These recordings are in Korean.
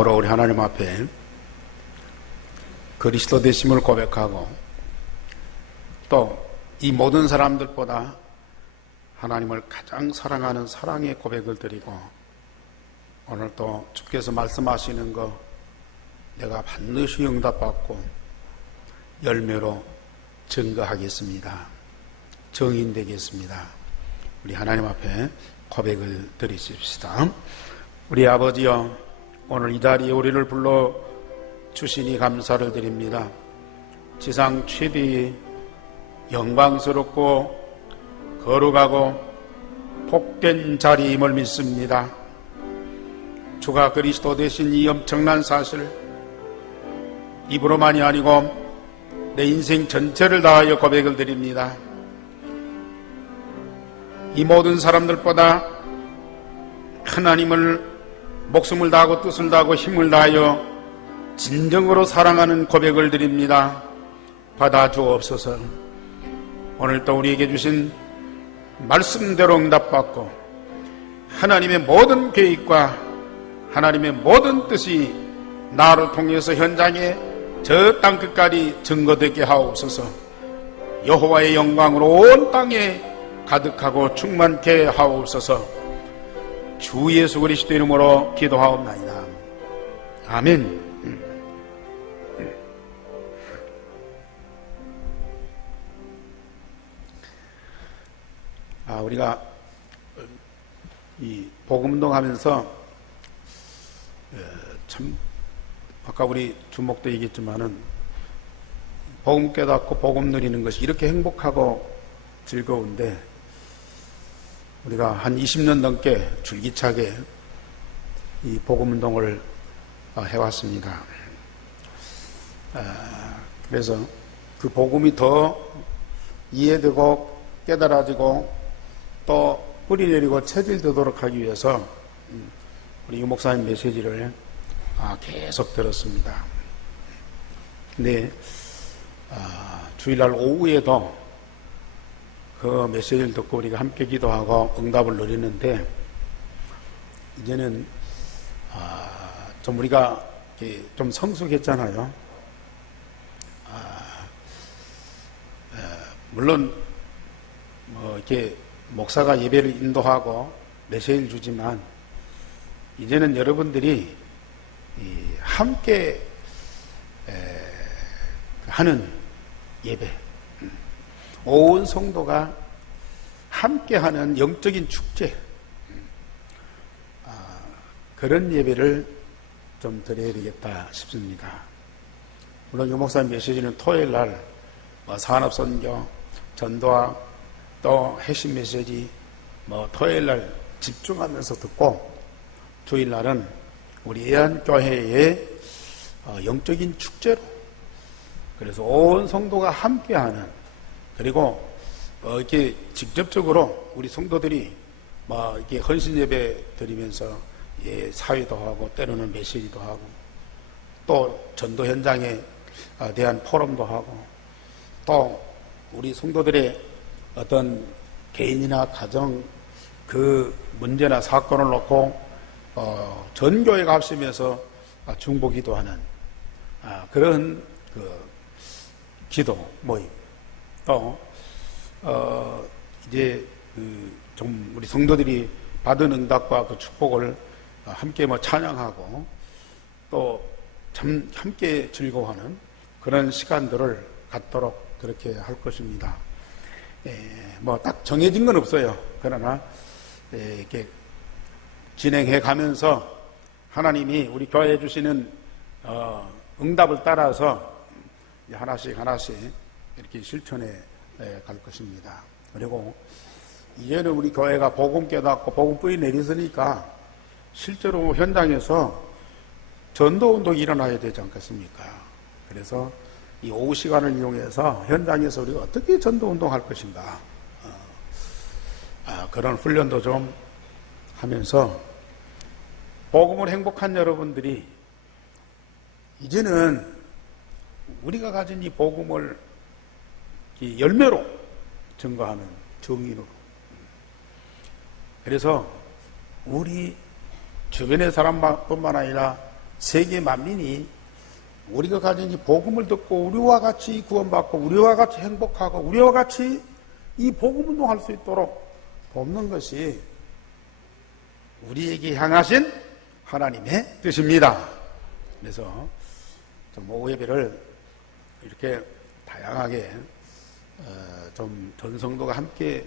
우리 하나님 앞에 그리스도 되심을 고백하고 또 이 모든 사람들보다 하나님을 가장 사랑하는 사랑의 고백을 드리고 오늘 또 주께서 말씀하시는 거 내가 반드시 응답받고 열매로 증거하겠습니다. 증인 되겠습니다. 우리 하나님 앞에 고백을 드리십시다. 우리 아버지여, 오늘 이 자리에 우리를 불러 주시니 감사를 드립니다. 지상 최대의 영광스럽고 거룩하고 복된 자리임을 믿습니다. 주가 그리스도 되신 이 엄청난 사실, 입으로만이 아니고 내 인생 전체를 다하여 고백을 드립니다. 이 모든 사람들보다 하나님을 목숨을 다하고 뜻을 다하고 힘을 다하여 진정으로 사랑하는 고백을 드립니다. 받아주옵소서. 오늘 또 우리에게 주신 말씀대로 응답받고 하나님의 모든 계획과 하나님의 모든 뜻이 나를 통해서 현장에 저 땅 끝까지 증거되게 하옵소서. 여호와의 영광으로 온 땅에 가득하고 충만케 하옵소서. 주 예수 그리스도 이름으로 기도하옵나이다. 아멘. 우리가 이 복음운동 하면서 참 아까 우리 주목도 얘기했지만은 복음 깨닫고 복음 누리는 것이 이렇게 행복하고 즐거운데 우리가 한 20년 넘게 줄기차게 이 복음운동을 해왔습니다. 그래서 그 복음이 더 이해되고 깨달아지고 또 뿌리 내리고 체질되도록 하기 위해서 우리 유 목사님 메시지를 계속 들었습니다. 근데 주일날 오후에도 그 메시지를 듣고 우리가 함께 기도하고 응답을 누리는데 이제는 좀 우리가 좀 성숙했잖아요. 물론 뭐 이렇게 목사가 예배를 인도하고 메시지를 주지만 이제는 여러분들이 함께 하는 예배, 온 성도가 함께하는 영적인 축제, 그런 예배를 좀 드려야 되겠다 싶습니다. 물론 유 목사님 메시지는 토요일날 산업선교, 전도학, 또 핵심 메시지 토요일날 집중하면서 듣고 주일날은 우리 애안교회의 영적인 축제로, 그래서 온 성도가 함께하는, 그리고 이렇게 직접적으로 우리 성도들이 이렇게 헌신 예배 드리면서 사회도 하고 때로는 메시지도 하고 또 전도 현장에 대한 포럼도 하고 또 우리 성도들의 어떤 개인이나 가정 그 문제나 사건을 놓고 전 교회가 합심해서 중보기도 하는 그런 그 기도 모임, 또 이제 좀 우리 성도들이 받은 응답과 그 축복을 함께 찬양하고 또 참 함께 즐거워하는 그런 시간들을 갖도록 그렇게 할 것입니다. 딱 정해진 건 없어요. 그러나 이렇게 진행해 가면서 하나님이 우리 교회에 주시는 응답을 따라서 하나씩 이렇게 실천해 갈 것입니다. 그리고 이제는 우리 교회가 복음 깨닫고 복음 뿌리 내리으니까 실제로 현장에서 전도운동이 일어나야 되지 않겠습니까? 그래서 이 오후 시간을 이용해서 현장에서 우리가 어떻게 전도운동 할 것인가, 그런 훈련도 좀 하면서 복음을 행복한 여러분들이 이제는 우리가 가진 이 복음을 이 열매로 증거하는 증인으로, 그래서 우리 주변의 사람뿐만 아니라 세계 만민이 우리가 가진 이 복음을 듣고 우리와 같이 구원받고 우리와 같이 행복하고 우리와 같이 이 복음 운동할 수 있도록 돕는 것이 우리에게 향하신 하나님의 뜻입니다. 그래서 오후 예배를 이렇게 다양하게 좀 전 성도가 함께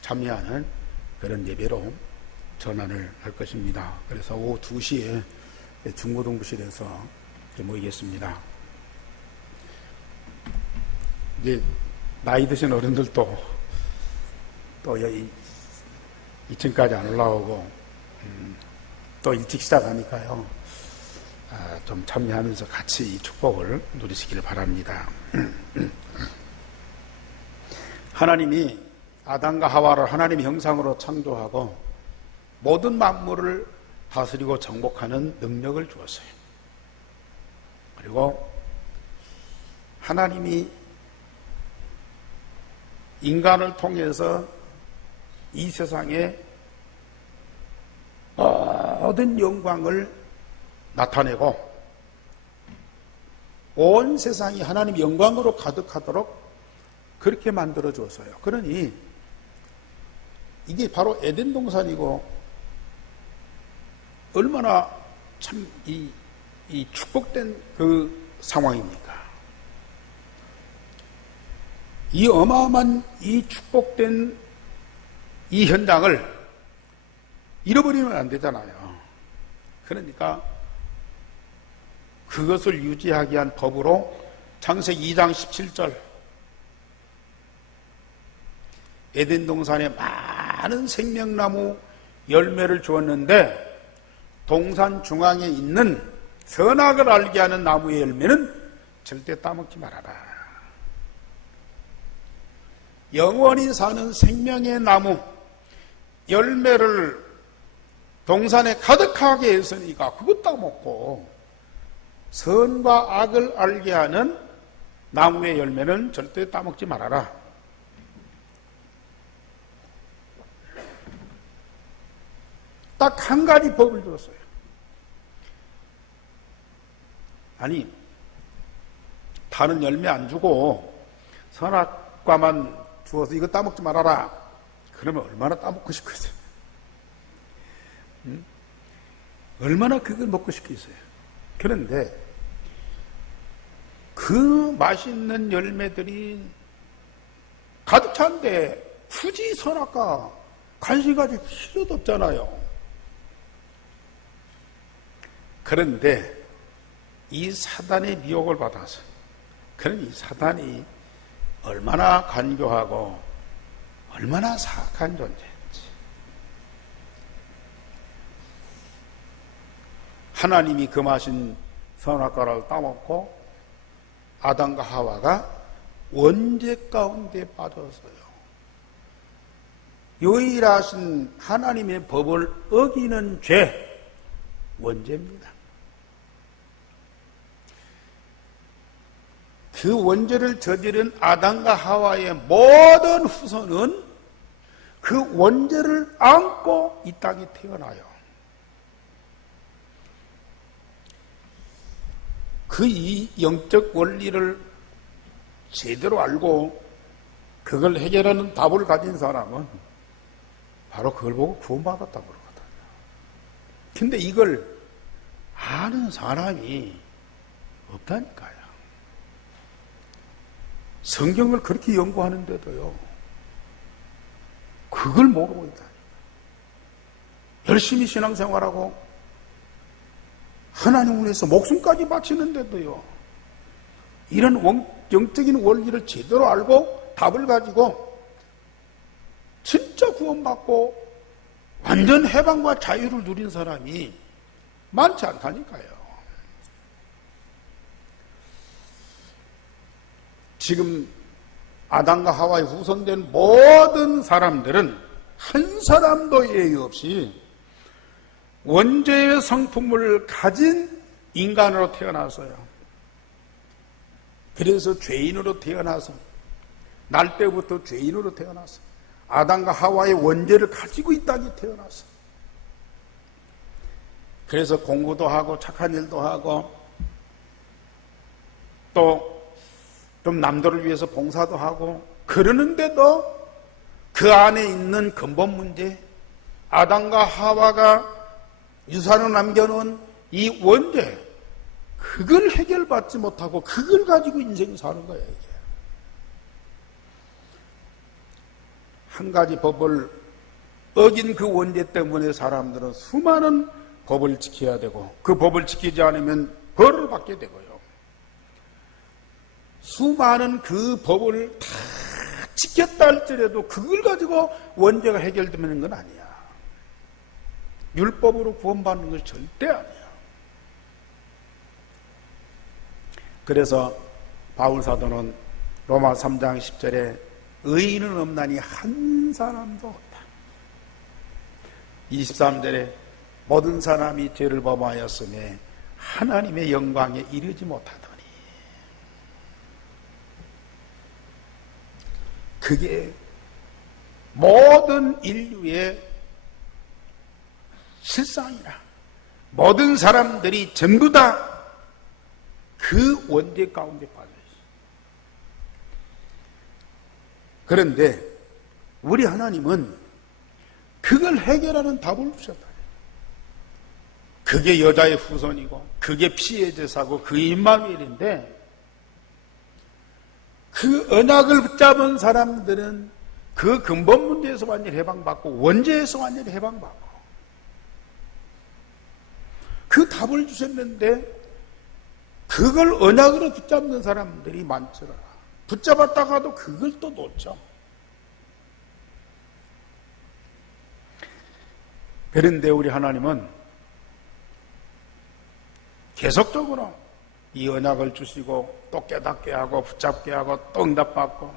참여하는 그런 예배로 전환을 할 것입니다. 그래서 오후 2시에 중고등부실에서 모이겠습니다. 이제 나이 드신 어른들도 또 여기 2층까지 안 올라오고 또 일찍 시작하니까요. 좀 참여하면서 같이 이 축복을 누리시길 바랍니다. 하나님이 아담과 하와를 하나님의 형상으로 창조하고 모든 만물을 다스리고 정복하는 능력을 주었어요. 그리고 하나님이 인간을 통해서 이 세상에 모든 영광을 나타내고 온 세상이 하나님의 영광으로 가득하도록 그렇게 만들어 주었어요. 그러니 이게 바로 에덴 동산이고 얼마나 참 이 축복된 그 상황입니까? 이 어마어마한 이 축복된 이 현장을 잃어버리면 안 되잖아요. 그러니까 그것을 유지하기 위한 법으로 창세기 2장 17절 에덴 동산에 많은 생명나무 열매를 주었는데 동산 중앙에 있는 선악을 알게 하는 나무의 열매는 절대 따먹지 말아라. 영원히 사는 생명의 나무 열매를 동산에 가득하게 했으니까 그것 따먹고 선과 악을 알게 하는 나무의 열매는 절대 따먹지 말아라. 딱 한 가지 법을 줬어요. 아니, 다른 열매 안 주고 선악과만 주어서 이거 따먹지 말아라. 그러면 얼마나 따먹고 싶겠어요? 얼마나 그걸 먹고 싶겠어요? 그런데 그 맛있는 열매들이 가득 찬데 굳이 선악과 관심 가질 필요도 없잖아요. 그런데 이 사단의 미혹을 받아서 그런 이 사단이 얼마나 간교하고 얼마나 사악한 존재인지 하나님이 금하신 선악과를 따먹고 아담과 하와가 원죄 가운데 빠졌어요. 유일하신 하나님의 법을 어기는 죄, 원죄입니다. 그 원죄를 저지른 아담과 하와의 모든 후손은 그 원죄를 안고 이 땅에 태어나요. 그 이 영적 원리를 제대로 알고 그걸 해결하는 답을 가진 사람은 바로 그걸 보고 구원받았다고 그러거든요. 근데 이걸 아는 사람이 없다니까요. 성경을 그렇게 연구하는데도요, 그걸 모르고 있다니까요. 열심히 신앙생활하고 하나님을 위해서 목숨까지 바치는데도요, 이런 영적인 원리를 제대로 알고 답을 가지고 진짜 구원받고 완전 해방과 자유를 누린 사람이 많지 않다니까요. 지금 아담과 하와의 후손된 모든 사람들은 한 사람도 예외 없이 원죄의 성품을 가진 인간으로 태어났어요. 그래서 죄인으로 태어나서 날 때부터 죄인으로 태어났어요. 아담과 하와의 원죄를 가지고 이 땅에 태어났어요. 그래서 공부도 하고 착한 일도 하고 또 좀 남들을 위해서 봉사도 하고 그러는데도 그 안에 있는 근본 문제, 아담과 하와가 유산을 남겨놓은 이 원죄, 그걸 해결받지 못하고 그걸 가지고 인생 사는 거예요. 이게. 한 가지 법을 어긴 그 원죄 때문에 사람들은 수많은 법을 지켜야 되고 그 법을 지키지 않으면 벌을 받게 되고요. 수많은 그 법을 다 지켰다 할지라도 그걸 가지고 원죄가 해결되는 건 아니야. 율법으로 구원받는 건 절대 아니야. 그래서 바울 사도는 로마 3장 10절에 의인은 없나니 한 사람도 없다. 23절에 모든 사람이 죄를 범하였으며 하나님의 영광에 이르지 못하더니 그게 모든 인류의 실상이라. 모든 사람들이 전부 다 그 원죄 가운데 빠져 있어요. 그런데 우리 하나님은 그걸 해결하는 답을 주셨다. 그게 여자의 후손이고 그게 피의 제사고 그 임마누엘인데 그 언약을 붙잡은 사람들은 그 근본 문제에서 완전히 해방받고 원죄에서 완전히 해방받고 그 답을 주셨는데 그걸 언약으로 붙잡는 사람들이 많더라. 붙잡았다가도 그걸 또 놓죠. 그런데 우리 하나님은 계속적으로 이 언약을 주시고 또 깨닫게 하고 붙잡게 하고 또 응답받고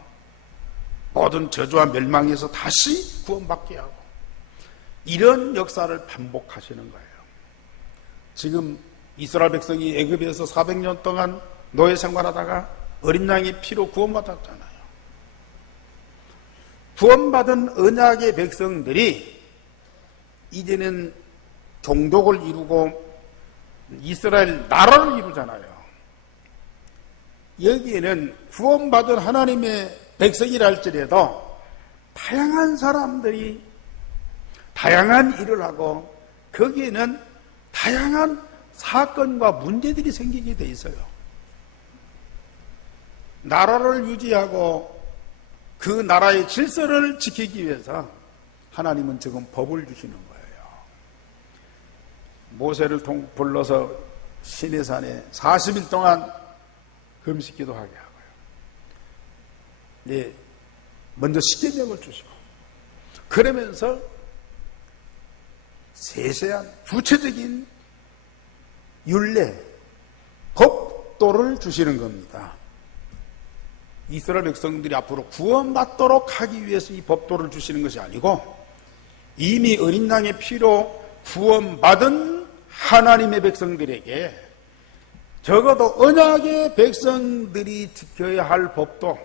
모든 저주와 멸망에서 다시 구원받게 하고 이런 역사를 반복하시는 거예요. 지금 이스라엘 백성이 애굽에서 400년 동안 노예 생활하다가 어린 양의 피로 구원받았잖아요. 구원받은 언약의 백성들이 이제는 종족을 이루고 이스라엘 나라를 이루잖아요. 여기에는 구원받은 하나님의 백성이라 할지라도 다양한 사람들이 다양한 일을 하고 거기에는 다양한 사건과 문제들이 생기게 돼 있어요. 나라를 유지하고 그 나라의 질서를 지키기 위해서 하나님은 지금 법을 주시는 거예요. 모세를 불러서 시내산에 40일 동안 금식기도 하게 하고요. 네, 먼저 십계명을 주시고 그러면서 세세한 구체적인 율례, 법도를 주시는 겁니다. 이스라엘 백성들이 앞으로 구원받도록 하기 위해서 이 법도를 주시는 것이 아니고 이미 어린 양의 피로 구원받은 하나님의 백성들에게 적어도 언약의 백성들이 지켜야 할 법도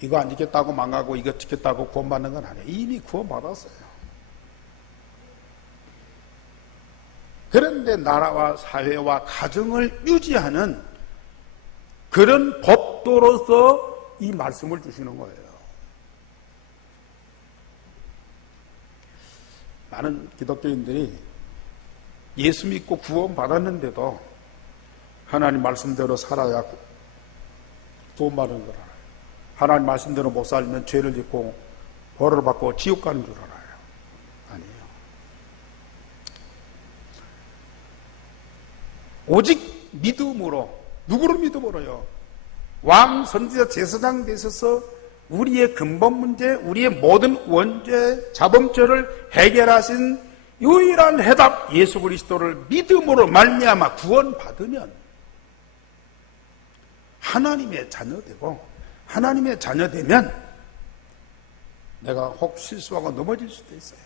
이거 안 지켰다고 망하고 이거 지켰다고 구원받는 건 아니에요. 이미 구원받았어요. 그런데 나라와 사회와 가정을 유지하는 그런 법도로서 이 말씀을 주시는 거예요. 많은 기독교인들이 예수 믿고 구원받았는데도 하나님 말씀대로 살아야 구원받는 걸 알아요. 하나님 말씀대로 못 살면 죄를 짓고 벌을 받고 지옥 가는 줄 알아요. 아니에요. 오직 믿음으로, 누구를 믿음으로요? 왕, 선지자, 제사장 되셔서 우리의 근본 문제, 우리의 모든 원죄, 자범죄를 해결하신 유일한 해답 예수 그리스도를 믿음으로 말미암아 구원받으면 하나님의 자녀되고 하나님의 자녀되면 내가 혹 실수하고 넘어질 수도 있어요.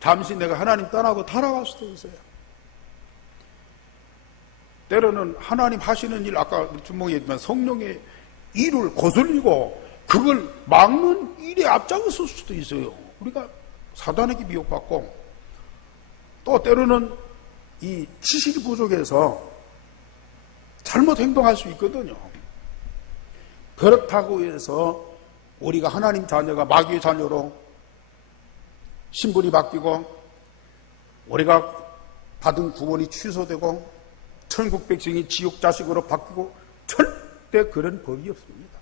잠시 내가 하나님 떠나고 타락할 수도 있어요. 때로는 하나님 하시는 일, 아까 주목에 했지만 성령의 일을 거슬리고 그걸 막는 일에 앞장설 수도 있어요. 우리가 사단에게 미혹받고 또 때로는 이 지식이 부족해서 잘못 행동할 수 있거든요. 그렇다고 해서 우리가 하나님 자녀가 마귀의 자녀로 신분이 바뀌고 우리가 받은 구원이 취소되고 천국 백성이 지옥 자식으로 바뀌고 절대 그런 법이 없습니다.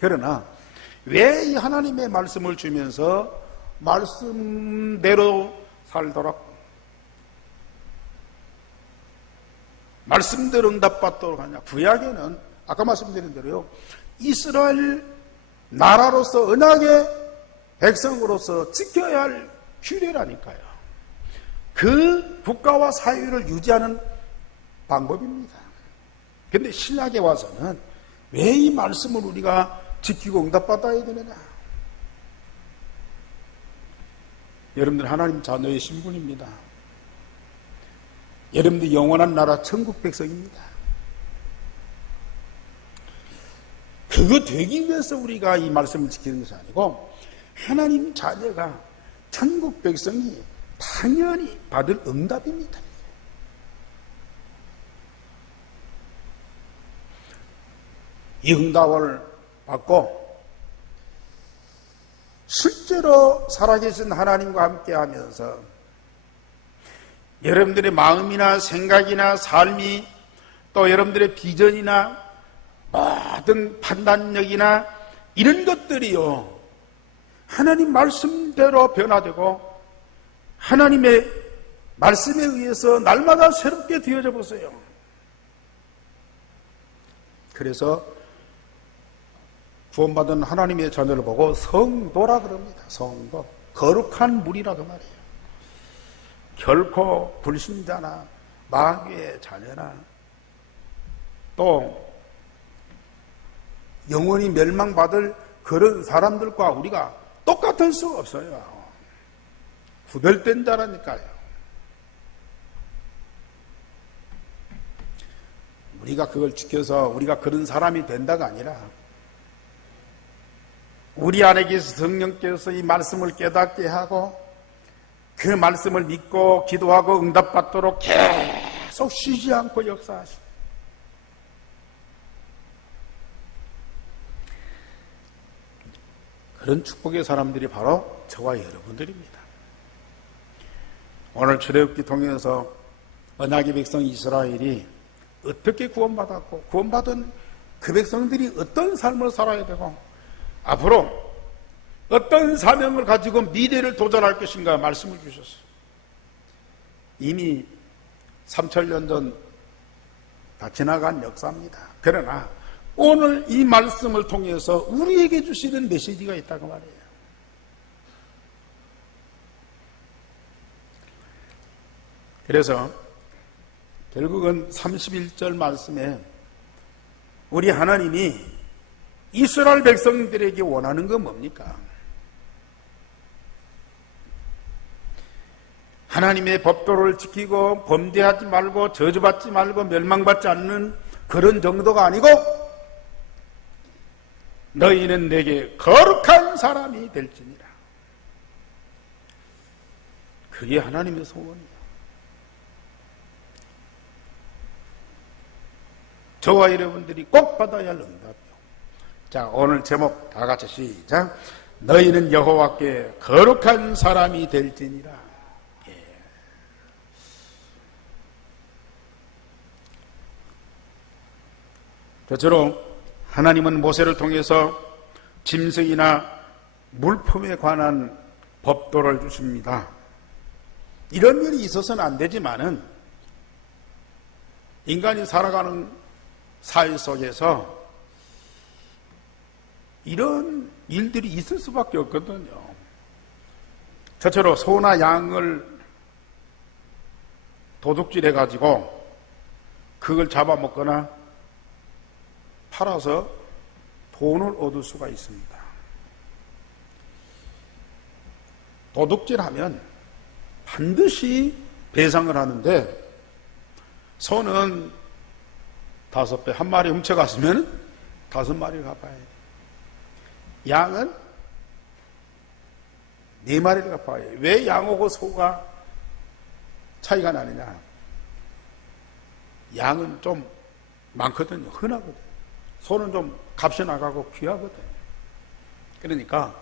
그러나 왜 이 하나님의 말씀을 주면서 말씀대로 살도록 말씀대로 응답받도록 하냐? 구약에는 아까 말씀드린 대로요, 이스라엘 나라로서 언약의 백성으로서 지켜야 할 규례라니까요. 그 국가와 사회를 유지하는 방법입니다. 그런데 신약에 와서는 왜 이 말씀을 우리가 지키고 응답받아야 되느냐? 여러분들 하나님 자녀의 신분입니다. 여러분들 영원한 나라 천국 백성입니다. 그거 되기 위해서 우리가 이 말씀을 지키는 것이 아니고 하나님 자녀가 천국 백성이 당연히 받을 응답입니다. 이 응답을 받고 실제로 살아계신 하나님과 함께 하면서 여러분들의 마음이나 생각이나 삶이 또 여러분들의 비전이나 모든 판단력이나 이런 것들이요, 하나님 말씀대로 변화되고 하나님의 말씀에 의해서 날마다 새롭게 되어져 보세요. 그래서 구원받은 하나님의 자녀를 보고 성도라 그럽니다. 성도. 거룩한 물이라 그 말이에요. 결코 불신자나 마귀의 자녀나 또 영원히 멸망받을 그런 사람들과 우리가 똑같을 수 없어요. 구별된 자라니까요. 우리가 그걸 지켜서 우리가 그런 사람이 된다가 아니라 우리 안에 계신 성령께서 이 말씀을 깨닫게 하고 그 말씀을 믿고 기도하고 응답받도록 계속 쉬지 않고 역사하시고 그런 축복의 사람들이 바로 저와 여러분들입니다. 오늘 출애굽기 통해서 언약의 백성 이스라엘이 어떻게 구원받았고 구원받은 그 백성들이 어떤 삶을 살아야 되고 앞으로 어떤 사명을 가지고 미래를 도전할 것인가 말씀을 주셨어요. 이미 3000년 전 다 지나간 역사입니다. 그러나 오늘 이 말씀을 통해서 우리에게 주시는 메시지가 있다고 말이에요. 그래서 결국은 31절 말씀에 우리 하나님이 이스라엘 백성들에게 원하는 건 뭡니까? 하나님의 법도를 지키고 범죄하지 말고 저주받지 말고 멸망받지 않는 그런 정도가 아니고 너희는 내게 거룩한 사람이 될지니라. 그게 하나님의 소원이에요. 저와 여러분들이 꼭 받아야 할 응답이요. 자, 오늘 제목 다 같이 시작. 너희는 여호와께 거룩한 사람이 될지니라. 저처럼 하나님은 모세를 통해서 짐승이나 물품에 관한 법도를 주십니다. 이런 일이 있어서는 안 되지만은 인간이 살아가는 사회 속에서 이런 일들이 있을 수밖에 없거든요. 저처럼 소나 양을 도둑질해가지고 그걸 잡아먹거나 팔아서 돈을 얻을 수가 있습니다. 도둑질하면 반드시 배상을 하는데 소는 5배, 한 마리 훔쳐갔으면 5마리를 갚아야 돼요. 양은 네 마리를 갚아야 해요. 왜 양하고 소가 차이가 나느냐? 양은 좀 많거든요. 흔하거든요. 소는 좀 값이 나가고 귀하거든요. 그러니까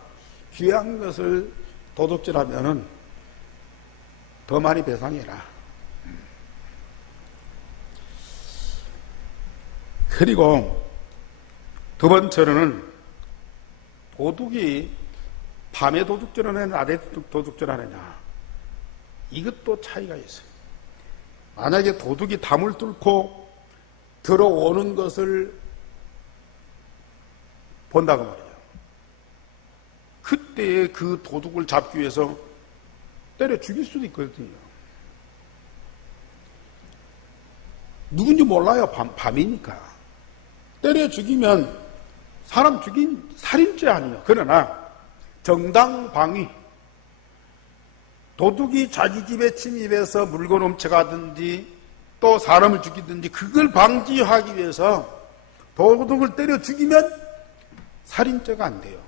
귀한 것을 도둑질하면은 더 많이 배상해라. 그리고 두 번째로는 도둑이 밤에 도둑질하느냐 낮에 도둑질하느냐, 이것도 차이가 있어요. 만약에 도둑이 담을 뚫고 들어오는 것을 본다고 말이에요. 그때 그 도둑을 잡기 위해서 때려 죽일 수도 있거든요. 누군지 몰라요. 밤이니까. 때려 죽이면 사람 죽인 살인죄 아니에요. 그러나 정당방위, 도둑이 자기 집에 침입해서 물건 훔쳐가든지 또 사람을 죽이든지 그걸 방지하기 위해서 도둑을 때려 죽이면 살인죄가 안 돼요.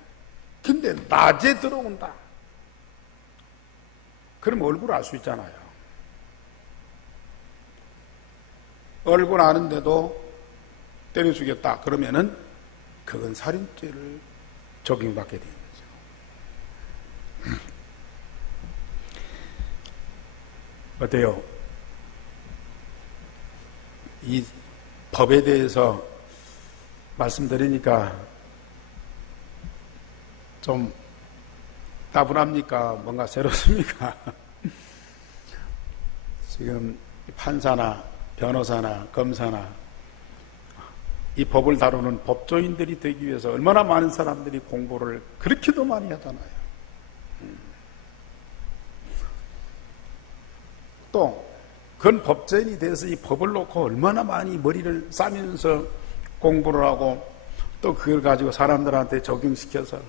근데 낮에 들어온다. 그럼 얼굴 알 수 있잖아요. 얼굴 아는데도 때려 죽였다. 그러면은 그건 살인죄를 적용받게 되는 거죠. 어때요? 이 법에 대해서 말씀드리니까 좀 따분합니까? 뭔가 새롭습니까? 지금 판사나 변호사나 검사나 이 법을 다루는 법조인들이 되기 위해서 얼마나 많은 사람들이 공부를 그렇게도 많이 하잖아요. 또 그건 법조인이 돼서 이 법을 놓고 얼마나 많이 머리를 싸면서 공부를 하고 또 그걸 가지고 사람들한테 적용시켜서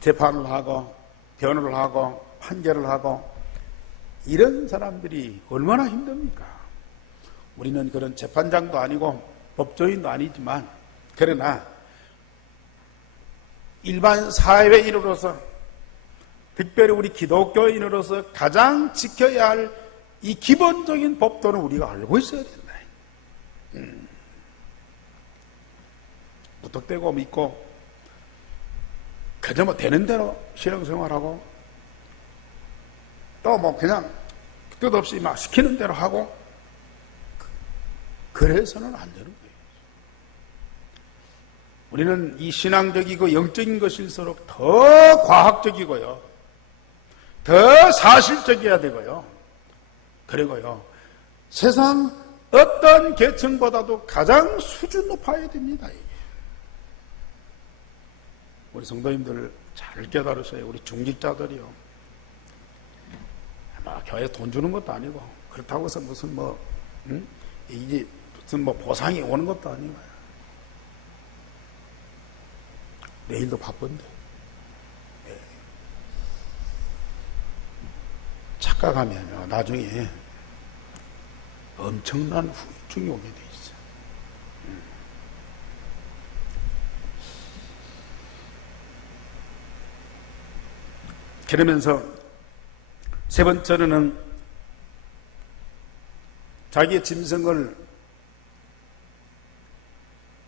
재판을 하고 변호를 하고 판결을 하고, 이런 사람들이 얼마나 힘듭니까? 우리는 그런 재판장도 아니고 법조인도 아니지만, 그러나 일반 사회인으로서, 특별히 우리 기독교인으로서 가장 지켜야 할 이 기본적인 법도는 우리가 알고 있어야 된다. 무턱대고 믿고 그저 뭐 되는 대로 신앙생활하고 또 뭐 그냥 뜻없이 막 시키는 대로 하고, 그래서는 안 되는 거예요. 우리는 이 신앙적이고 영적인 것일수록 더 과학적이고요, 더 사실적이어야 되고요, 그리고요 세상 어떤 계층보다도 가장 수준 높아야 됩니다. 이게. 우리 성도님들 잘 깨달으셔요. 우리 중직자들이요, 막 교회 돈 주는 것도 아니고 그렇다고 해서 무슨 이게 무슨 보상이 오는 것도 아니고, 내일도 바쁜데 착각하면요 나중에 엄청난 후유증이 오게 돼 있어요. 그러면서 세 번째로는 자기의 짐승을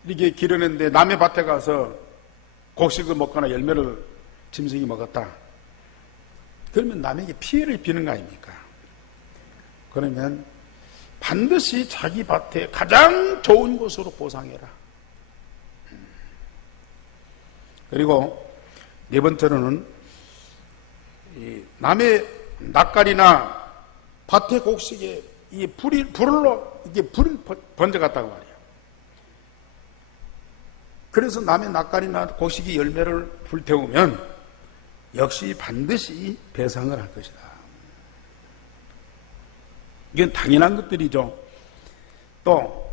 이렇게 기르는데 남의 밭에 가서 곡식을 먹거나 열매를 짐승이 먹었다. 그러면 남에게 피해를 비는 거 아닙니까? 그러면 반드시 자기 밭에 가장 좋은 곳으로 보상해라. 그리고 네 번째로는 남의 낫갈이나 밭의 곡식에 이 불을 번져갔다고 말이에요. 그래서 남의 낫갈이나 곡식이 열매를 불태우면 역시 반드시 배상을 할 것이다. 이건 당연한 것들이죠. 또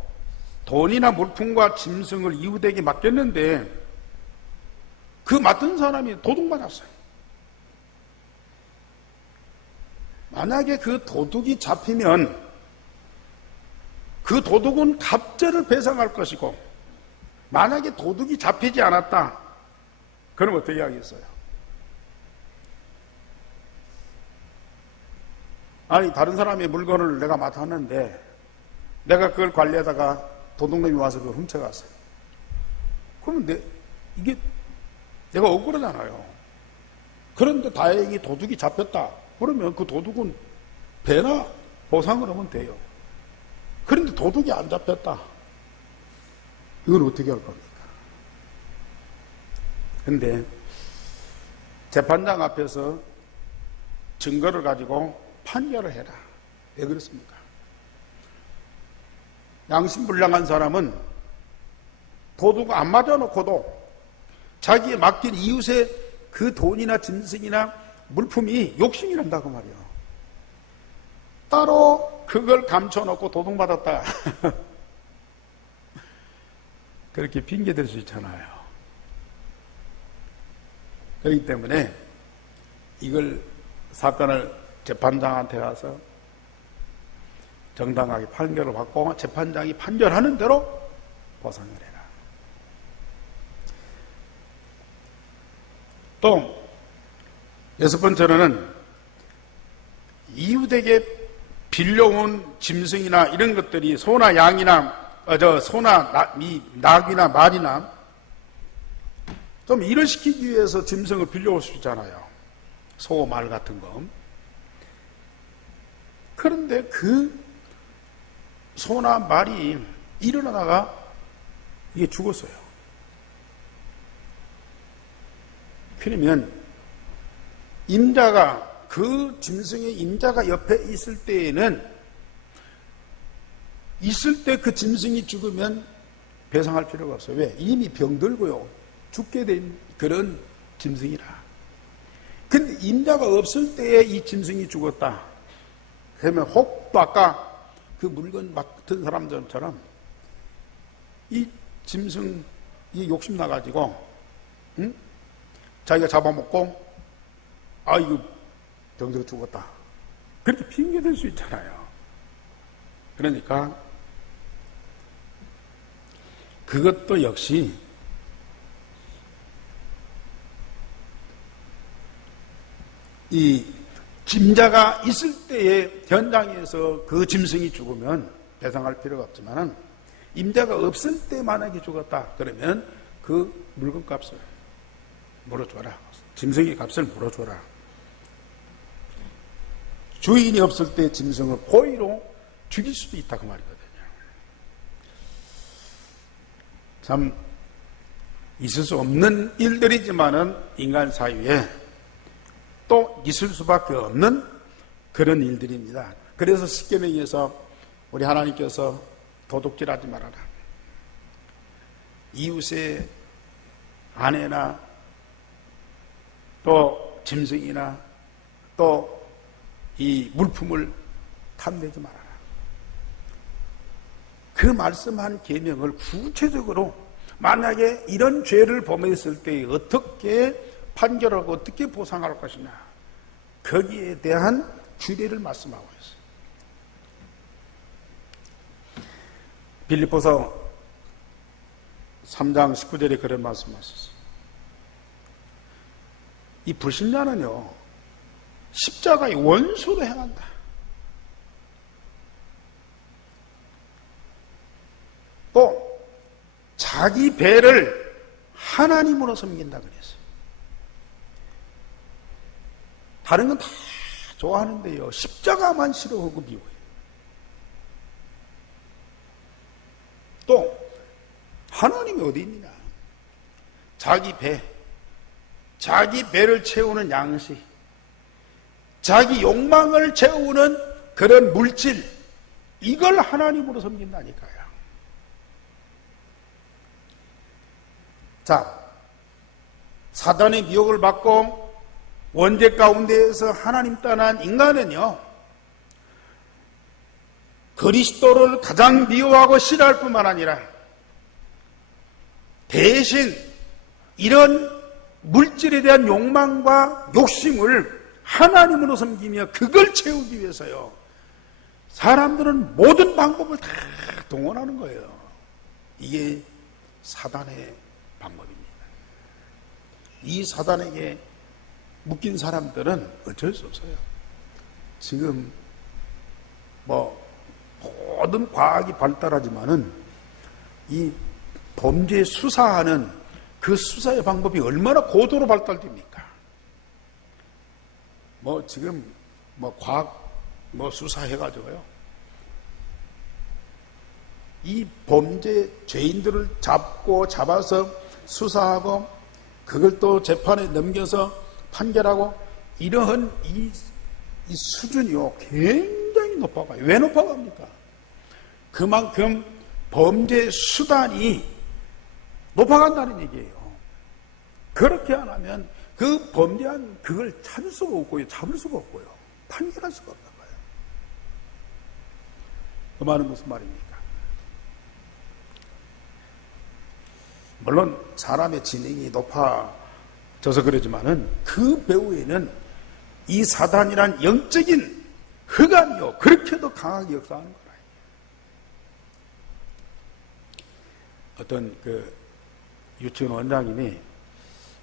돈이나 물품과 짐승을 이웃에게 맡겼는데 그 맡은 사람이 도둑맞았어요. 만약에 그 도둑이 잡히면 그 도둑은 갑절을 배상할 것이고, 만약에 도둑이 잡히지 않았다, 그럼 어떻게 하겠어요? 아니 다른 사람의 물건을 내가 맡았는데 내가 그걸 관리하다가 도둑놈이 와서 그걸 훔쳐갔어요. 그러면 이게 내가 억울하잖아요. 그런데 다행히 도둑이 잡혔다. 그러면 그 도둑은 배나 보상을 하면 돼요. 그런데 도둑이 안 잡혔다. 이건 어떻게 할 겁니까? 근데 재판장 앞에서 증거를 가지고 판결을 해라. 왜 그렇습니까? 양심불량한 사람은 도둑 안 맞아놓고도 자기의 맡긴 이웃의 그 돈이나 짐승이나 물품이 욕심이 난다고 말이에요. 따로 그걸 감춰놓고 도둑받았다. 그렇게 핑계댈 수 있잖아요. 그렇기 때문에 이걸 사건을 재판장한테 가서 정당하게 판결을 받고 재판장이 판결하는 대로 보상을 해라. 또 여섯 번째로는 이웃에게 빌려온 짐승이나 이런 것들이 소나 양이나 소나 낙이나 말이나 좀 일을 시키기 위해서 짐승을 빌려올 수 있잖아요. 소, 말 같은 거. 그런데 그 소나 말이 일어나다가 이게 죽었어요. 그러면 임자가 그 짐승의 임자가 옆에 있을 때에는 있을 때 그 짐승이 죽으면 배상할 필요가 없어요. 왜? 이미 병들고요. 죽게 된 그런 짐승이라. 근데 임자가 없을 때에 이 짐승이 죽었다. 그러면 혹 또 아까 그 물건 맡은 사람들처럼 이 짐승 이 욕심 나가지고 응? 자기가 잡아먹고 이거 병들어 죽었다. 그렇게 핑계댈 수 있잖아요. 그러니까 그것도 역시 이 짐자가 있을 때의 현장에서 그 짐승이 죽으면 배상할 필요가 없지만은 임자가 없을 때 만약에 죽었다 그러면 그 물건값을 물어줘라. 짐승의 값을 물어줘라. 주인이 없을 때 짐승을 고의로 죽일 수도 있다 그 말이거든요. 참 있을 수 없는 일들이지만은 인간 사회에 또 있을 수밖에 없는 그런 일들입니다. 그래서 십계명에서 우리 하나님께서 도둑질하지 말아라. 이웃의 아내나 또 짐승이나 또 이 물품을 탐내지 말아라. 그 말씀한 계명을 구체적으로 만약에 이런 죄를 범했을 때 어떻게 판결하고 어떻게 보상할 것이냐 거기에 대한 규례를 말씀하고 있어요. 빌립보서 3장 19절에 그런 말씀하셨어요. 이 불신자는요 십자가의 원수로 행한다. 또 자기 배를 하나님으로 섬긴다 그랬어요. 다른 건 다 좋아하는데요 십자가만 싫어하고 미워해요. 또 하나님이 어디 있느냐. 자기 배를 채우는 양식, 자기 욕망을 채우는 그런 물질, 이걸 하나님으로 섬긴다니까요. 자, 사단의 미혹을 받고 원죄 가운데에서 하나님 떠난 인간은요 그리스도를 가장 미워하고 싫어할 뿐만 아니라 대신 이런 물질에 대한 욕망과 욕심을 하나님으로 섬기며 그걸 채우기 위해서요 사람들은 모든 방법을 다 동원하는 거예요. 이게 사단의 방법입니다. 이 사단에게 묶인 사람들은 어쩔 수 없어요. 지금 뭐 모든 과학이 발달하지만은 이 범죄 수사하는 그 수사의 방법이 얼마나 고도로 발달됩니까? 뭐 지금 뭐 과학 뭐 수사해가지고요, 이 범죄 죄인들을 잡아서 수사하고 그걸 또 재판에 넘겨서 판결하고 이러한 이 수준이요 굉장히 높아가요. 왜 높아갑니까? 그만큼 범죄 수단이 높아간다는 얘기예요. 그렇게 안 하면 그 범죄한 그걸 찾을 수가 없고요, 잡을 수가 없고요, 판결할 수가 없는 거예요. 그 말은 무슨 말입니까? 물론 사람의 지능이 높아져서 그러지만은 그 배후에는 이 사단이란 영적인 흑암이요 그렇게도 강하게 역사하는 거라. 어떤 그 유치원 원장님이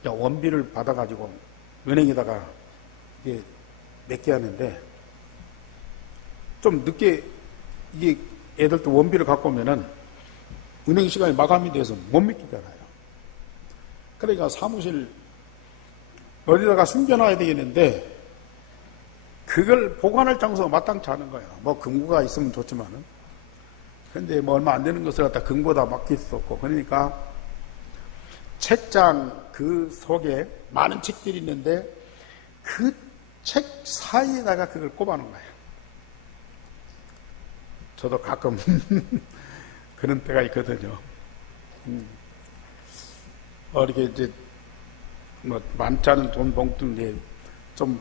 원비를 받아가지고 은행에다가 이게 몇 개 하는데 좀 늦게 이게 애들도 원비를 갖고 오면은 은행 시간이 마감이 돼서 못 맡기잖아요. 그러니까 사무실 어디다가 숨겨놔야 되겠는데 그걸 보관할 장소가 마땅치 않은 거예요. 뭐 금고가 있으면 좋지만은. 근데 뭐 얼마 안 되는 것을 갖다 금고다 맡길 수 없고, 그러니까 책장 그 속에 많은 책들이 있는데 그 책 사이에다가 그걸 꼽아놓은 거예요. 저도 가끔 그런 때가 있거든요. 이렇게 이제 뭐 많지 않은 돈 봉투인데 좀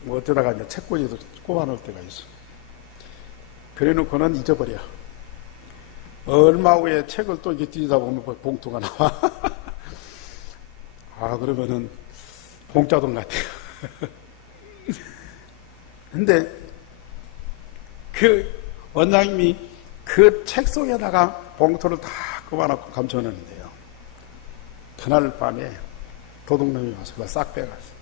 뭐 어쩌다가 이제 책꽂이에도 꼽아놓을 때가 있어. 그래놓고는 잊어버려. 얼마 후에 책을 또 이렇게 뒤지다 보면 봉투가 나와. 그러면은 봉짜돈 같아요. 근데 그 원장님이 그 책 속에다가 봉투를 다 꼽아놓고 감춰놨는데요, 그날 밤에 도둑놈이 와서 그걸 싹 빼갔어요.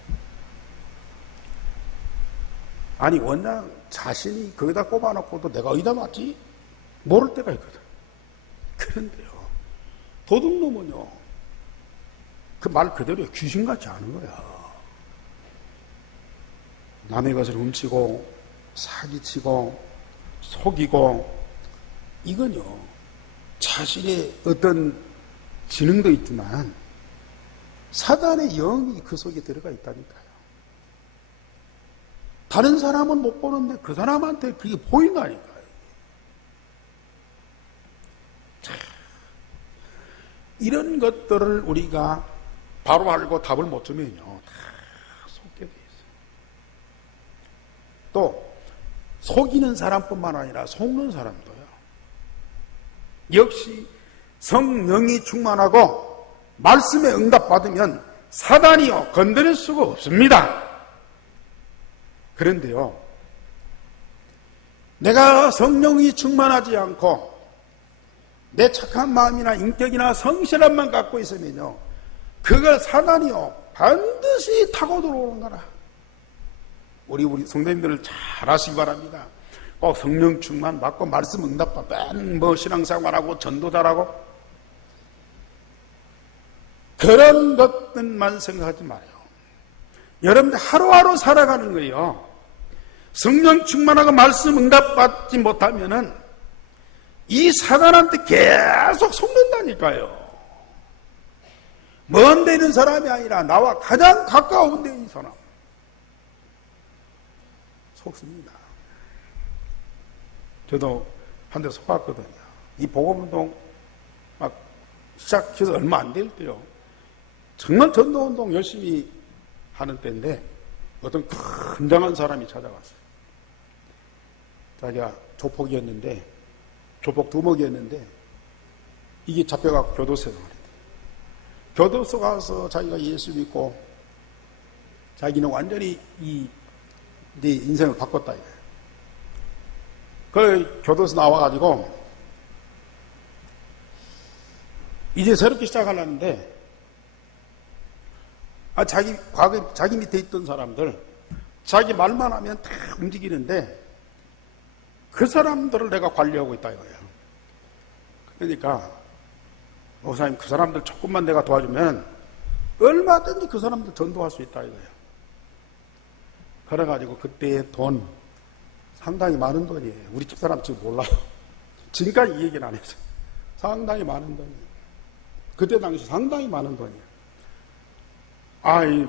아니 원장 자신이 거기다 꼽아놓고도 내가 어디다 놨지? 모를 때가 있거든. 그런데요, 도둑놈은요 그 말 그대로 귀신같지 않은 거야. 남의 것을 훔치고 사기치고 속이고, 이건요 자신의 어떤 지능도 있지만 사단의 영이 그 속에 들어가 있다니까요. 다른 사람은 못 보는데 그 사람한테 그게 보인다니까요. 자, 이런 것들을 우리가 바로 알고 답을 못 주면요 다 속게 돼 있어요. 또 속이는 사람뿐만 아니라 속는 사람도요, 역시 성령이 충만하고 말씀에 응답받으면 사단이요 건드릴 수가 없습니다. 그런데요, 내가 성령이 충만하지 않고 내 착한 마음이나 인격이나 성실함만 갖고 있으면요 그걸 사단이요 반드시 타고 들어오는 거라. 우리 성도님들을 잘 아시기 바랍니다. 꼭 성령 충만 받고 말씀 응답받고 뭐 신앙생활하고 전도 잘하고 그런 것들만 생각하지 말아요. 여러분들 하루하루 살아가는 거예요. 성령 충만하고 말씀 응답받지 못하면은 이 사단한테 계속 속는다니까요. 먼 데 있는 사람이 아니라 나와 가장 가까운 데 있는 사람 속습니다. 저도 한 대 속았거든요. 이 복음운동 막 시작해서 얼마 안 될 때요, 정말 전도운동 열심히 하는 때인데 어떤 굉장한 사람이 찾아왔어요. 자기가 조폭이었는데, 조폭 두목이었는데 이게 잡혀갖고 교도소에 가는데, 교도소 가서 자기가 예수 믿고 자기는 완전히 네 인생을 바꿨다 이거예요. 그 교도소 나와가지고 이제 새롭게 시작하려는데 자기 과거 자기 밑에 있던 사람들 자기 말만 하면 다 움직이는데 그 사람들을 내가 관리하고 있다 이거예요. 그러니까 목사님 그 사람들 조금만 내가 도와주면 얼마든지 그 사람들 전도할 수 있다 이거예요. 그래가지고 그때의 돈 상당히 많은 돈이에요. 우리 집사람 지금 몰라요. 지금까지 이 얘기는 안 했어요. 상당히 많은 돈이에요. 그때 당시 상당히 많은 돈이에요.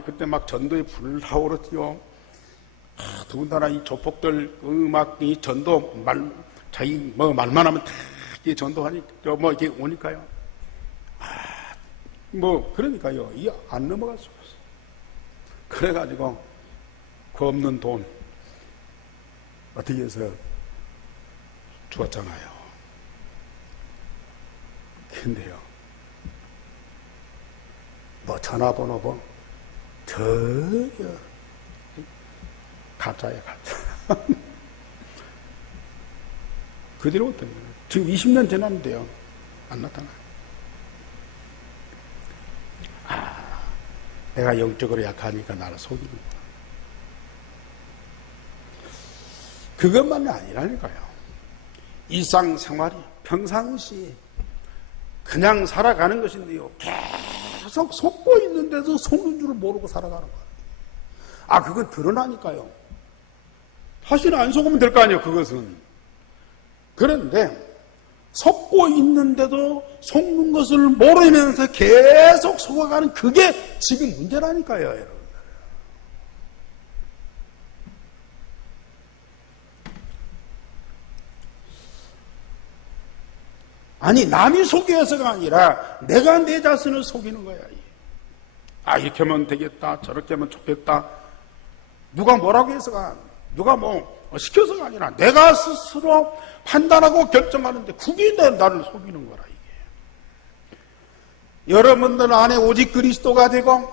그때 막 전도에 불타오르지요. 더군다나 이 조폭들 이 전도 자기 말만 하면 다 이게 전도하니까 이렇게 오니까요. 그러니까요. 이게 안 넘어갈 수가 없어요. 그래가지고 그 없는 돈 어떻게 해서 주었잖아요. 근데요, 전화번호 가짜야, 가짜. 그 뒤로부터 지금 20년 지났는데요, 안 나타나요. 내가 영적으로 약하니까 나를 속이는구나. 그것만이 아니라니까요. 일상생활이 평상시 그냥 살아가는 것인데요, 계속 속고 있는데도 속는 줄을 모르고 살아가는 거예요. 그건 드러나니까요. 다시는 안 속으면 될 거 아니에요, 그것은. 그런데 속고 있는데도 속는 것을 모르면서 계속 속아가는 그게 지금 문제라니까요, 여러분. 남이 속여서가 아니라 내가 내 자신을 속이는 거야. 이렇게 하면 되겠다, 저렇게 하면 좋겠다. 누가 뭐라고 해서가, 누가 시켜서가 아니라 내가 스스로 판단하고 결정하는데 그게 나를 속이는 거라, 이게. 여러분들 안에 오직 그리스도가 되고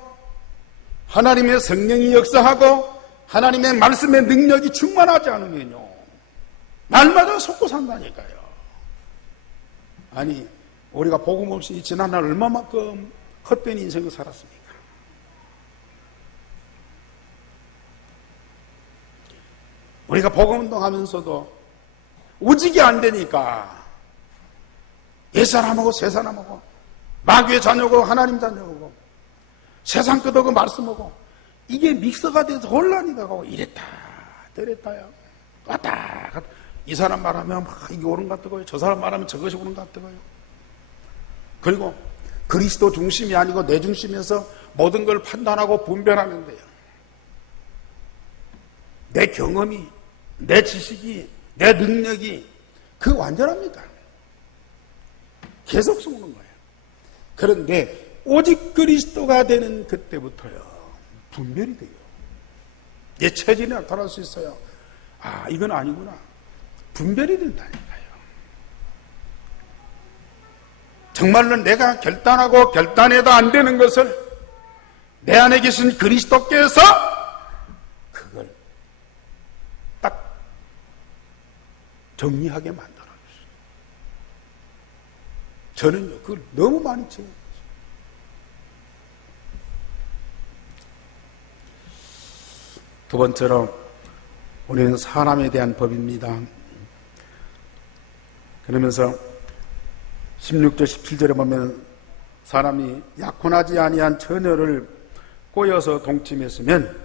하나님의 성령이 역사하고 하나님의 말씀의 능력이 충만하지 않으면요, 날마다 속고 산다니까요. 우리가 복음 없이 지난날 얼마만큼 헛된 인생을 살았습니까? 우리가 복음 운동하면서도 오직이 안 되니까 옛사람하고 새사람하고 마귀의 자녀고 하나님 자녀고 세상 끝하고 말씀하고 이게 믹서가 돼서 혼란이 되고 이랬다 저랬다요. 왔다 갔다. 이 사람 말하면 이게 옳은 것 같고요, 저 사람 말하면 저것이 옳은 것 같고요. 그리고 그리스도 중심이 아니고 내 중심에서 모든 걸 판단하고 분별하는데요, 내 경험이, 내 지식이, 내 능력이 그 완전합니까? 계속 속는 거예요. 그런데 오직 그리스도가 되는 그때부터요, 분별이 돼요. 내 체질이 나타날 수 있어요. 이건 아니구나. 분별이 된다니까요. 정말로 내가 결단하고 결단해도 안 되는 것을 내 안에 계신 그리스도께서 그걸 딱 정리하게 만들어주세요. 저는요, 그걸 너무 많이 체험했어요. 두 번째로 우리는 사람에 대한 법입니다. 그러면서 16절 17절에 보면 사람이 약혼하지 아니한 처녀를 꼬여서 동침했으면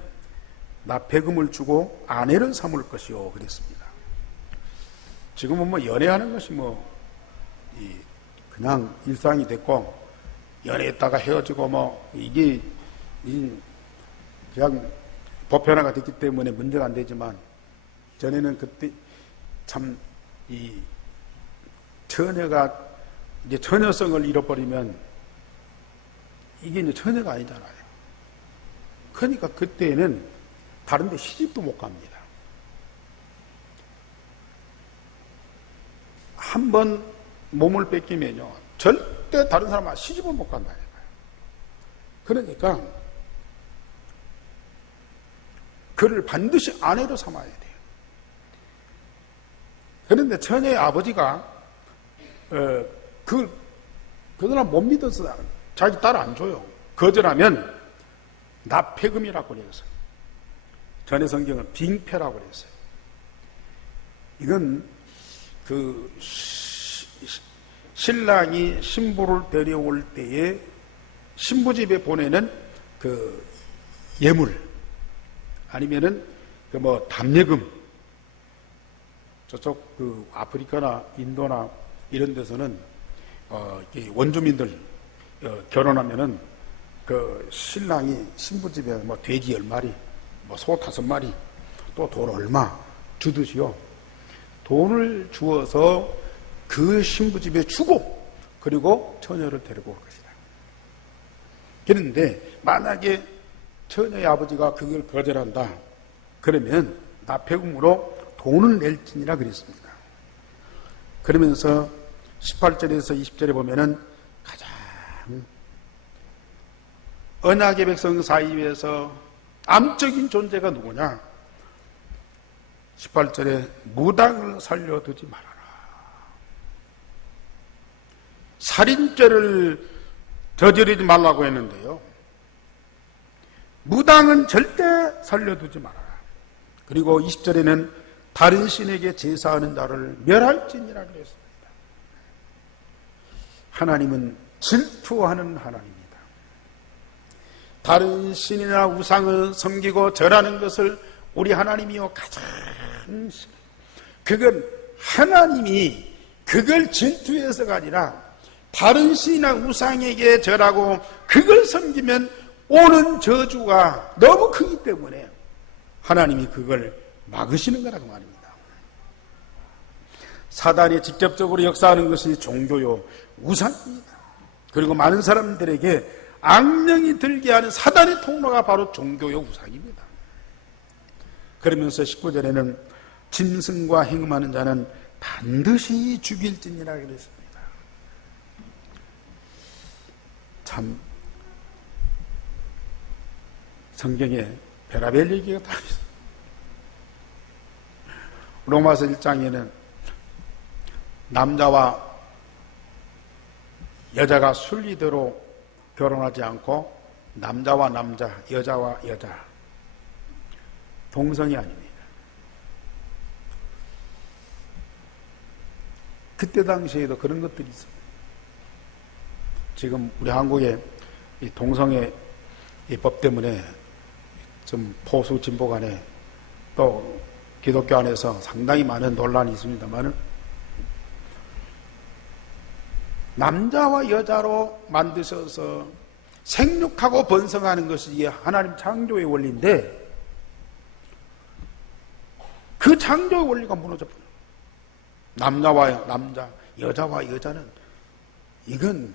나 배금을 주고 아내를 삼을 것이요 그랬습니다. 지금은 연애하는 것이 그냥 일상이 됐고, 연애했다가 헤어지고 이게 그냥 보편화가 됐기 때문에 문제가 안 되지만, 전에는 그때 참 처녀가 이제 처녀성을 잃어버리면 이게 이제 처녀가 아니잖아요. 그러니까 그때는 다른 데 시집도 못 갑니다. 한 번 몸을 뺏기면요, 절대 다른 사람한테 시집을 못 간다니까요. 그러니까 그를 반드시 아내로 삼아야 돼요. 그런데 처녀의 아버지가 그 사람 못 믿어서 자기 딸 안 줘요. 거절하면 납폐금이라고 그랬어요. 전에 성경은 빙패라고 그랬어요. 이건 그 신랑이 신부를 데려올 때에 신부 집에 보내는 그 예물 아니면은 그 뭐 담례금, 저쪽 그 아프리카나 인도나 이런 데서는 원주민들 결혼하면은 그 신랑이 신부 집에 뭐 돼지 10마리, 뭐 소 5마리, 또 돈 얼마 주듯이요. 돈을 주어서 그 신부 집에 주고 그리고 처녀를 데리고 올 것이다. 그런데 만약에 처녀의 아버지가 그걸 거절한다. 그러면 납폐금으로 돈을 낼지니라 그랬습니다. 그러면서 18절에서 20절에 보면은 가장 언약의 백성 사이에서 암적인 존재가 누구냐? 18절에 무당을 살려두지 말아라. 살인죄를 저지르지 말라고 했는데요. 무당은 절대 살려두지 말아라. 그리고 20절에는 다른 신에게 제사하는 자를 멸할지니라 그랬습니다. 하나님은 질투하는 하나님입니다. 다른 신이나 우상을 섬기고 절하는 것을 우리 하나님이요 가장 싫어요. 그건 하나님이 그걸 질투해서가 아니라 다른 신이나 우상에게 절하고 그걸 섬기면 오는 저주가 너무 크기 때문에 하나님이 그걸 막으시는 거라고 말입니다. 사단이 직접적으로 역사하는 것이 종교요 우상입니다. 그리고 많은 사람들에게 악령이 들게 하는 사단의 통로가 바로 종교요 우상입니다. 그러면서 19절에는 짐승과 행음하는 자는 반드시 죽일지니라 그랬습니다. 참 성경에 별의별 얘기가 다 있어요. 로마서 1장에는 남자와 여자가 순리대로 결혼하지 않고 남자와 남자, 여자와 여자, 동성이 아닙니다. 그때 당시에도 그런 것들이 있어요. 지금 우리 한국의 이 동성애 이 법 때문에 좀 보수 진보 간에 또 기독교 안에서 상당히 많은 논란이 있습니다만 남자와 여자로 만드셔서 생육하고 번성하는 것이 하나님 창조의 원리인데 그 창조의 원리가 무너져버려요. 남자와 남자, 여자와 여자는 이건